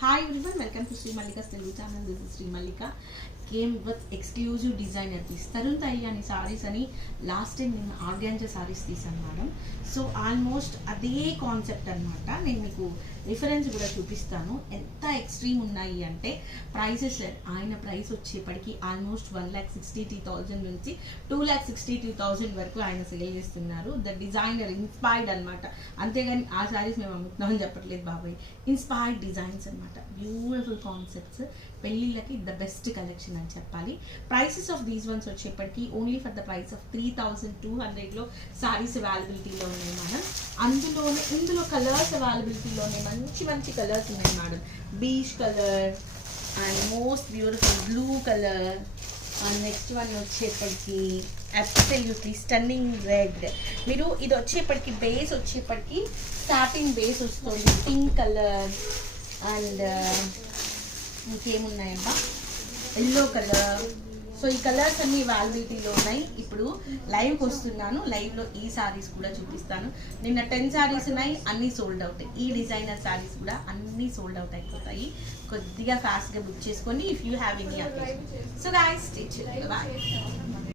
Hi everyone, welcome to Sri Mallika's Telugu channel. This is Sri Mallika. Came with exclusive designer piece. Tarun Tayyani sarees ani last time నేను organza saris తీసాను madam. So almost అదే concept అనమాట. నేను మీకు reference కూడా చూపిస్తాను. ఎంత extreme ఉన్నాయి అంటే ప్రైసెస్ ఆయన ప్రైస్ వచ్చేప్పటికి ఆల్మోస్ట్ 1,62,000 నుంచి 2,62,000 వరకు ఆయన సేల్ చేస్తున్నారు. ద డిజైనర్ ఇన్స్పైర్డ్ అనమాట. అంతేగాని ఆ సారీస్ మేము అమ్ముతున్నామని చెప్పట్లేదు బాబాయ్. ఇన్స్పైర్డ్ డిజైన్స్ అనమాట. బ్యూటిఫుల్ కాన్సెప్ట్స్, పెళ్ళిళ్ళకి ద బెస్ట్ కలెక్షన్ అని చెప్పాలి. ప్రైసెస్ ఆఫ్ దీస్ వన్స్ వచ్చేప్పటికి only for the price of 3,200లో సారీస్ అవైలబిలిటీలో ఉన్నాయి మేడం. ఇందులో కలర్స్ అవైలబిలిటీలోనే మంచి మంచి కలర్స్ ఉన్నాయి madam. Beach colour and most beautiful blue colour and next one వచ్చేప్పటికి అబ్సల్యూట్లీ స్టన్నింగ్ రెడ్. మీరు ఇది వచ్చేప్పటికి బేస్ వచ్చేప్పటికి సాటిన్ బేస్ వస్తుంది. పింక్ కలర్ అండ్ ఇంకేమున్నాయబ్బా, ఎల్లో కలర్. సో ఈ కలర్స్ అన్ని అవైలబిలిటీలో ఉన్నాయి. ఇప్పుడు లైవ్కి వస్తున్నాను, లైవ్లో ఈ సారీస్ కూడా చూపిస్తాను. నిన్న 10 సారీస్ ఉన్నాయి, అన్నీ సోల్డ్ అవుతాయి. ఈ డిజైనర్ సారీస్ కూడా అన్నీ సోల్డ్ అవుట్ అయిపోతాయి. కొద్దిగా ఫాస్ట్గా బుక్ చేసుకోండి if you have any occasion. So guys stay tuned, by.